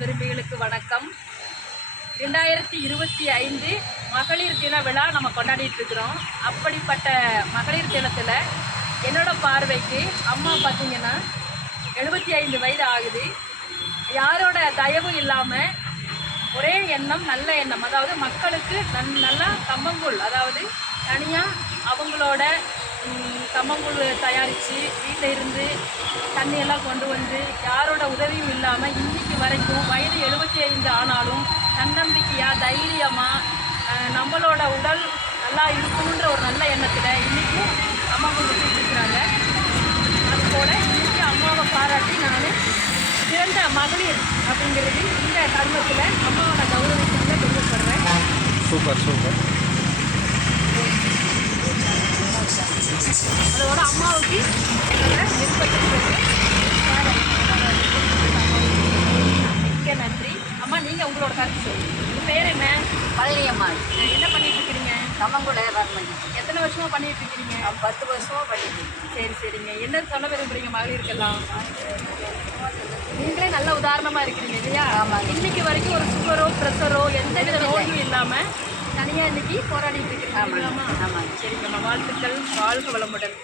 விரும்பிகளுக்கு வணக்கம். 2025 மகளிர் தின விழா நம்ம கொண்டாடிட்டு இருக்கிறோம். அப்படிப்பட்ட மகளிர் தினத்தில் என்னோட பார்வைக்கு அம்மா பார்த்தீங்கன்னா 75 வயது ஆகுது. யாரோட தயவும் இல்லாமல் ஒரே எண்ணம், நல்ல எண்ணம், அதாவது மக்களுக்கு நல்லா கம்பங்கூழ், அதாவது தனியாக அவங்களோட கம்பங்கூழ் தயாரித்து வீட்டில் இருந்து தண்ணியெல்லாம் கொண்டு வந்து யாரோட உதவியும் இல்லாமல் இன்னைக்கு வரைக்கும் வயது 75 ஆனாலும் தன்னம்பிக்கையாக தைரியமாக நம்மளோட உடல் நல்லா இருக்கணுன்ற ஒரு நல்ல எண்ணத்தில் இன்றைக்கும் கம்பங்கூழ் ஊற்றிட்டு இருக்கிறாங்க. அதுபோல் இன்றைக்கி அம்மாவை பாராட்டி நான் சிறந்த மகளிர் அப்படிங்கிறது இந்த கர்மத்தில் அம்மாவோட கௌரவிக்கிறத பெருமைப்படுறேன். Super super. அதோட அம்மாவுக்கு மிக்க நன்றி. அம்மா, நீங்கள் உங்களோட கருத்து சொல்லுங்கள். உங்கள் பேர் என்ன? பழனியம்மா. என்ன பண்ணிட்டு இருக்கிறீங்க? கம்மங்குள்ள வியாபாரம் எத்தனை வருஷமாக பண்ணிட்டு இருக்கிறீங்க? 10 வருஷமாக பண்ணிட்டு. சரி சரிங்க. என்ன சொல்ல விரும்புகிறீங்க மகளிருக்கெல்லாம்? நீங்களே நல்ல உதாரணமாக இருக்கிறீங்க இல்லையா? ஆமாம். இன்னைக்கு வரைக்கும் ஒரு சுகரோ ப்ரெஷரோ எந்த வித நோயும் இல்லாமல் தனியாக இன்னைக்கு போராடிட்டு இருக்கிறீங்க. ஆமாம். சரிங்கம்மா, வாழ்த்துக்கள். வாழ்க வளமுடன்.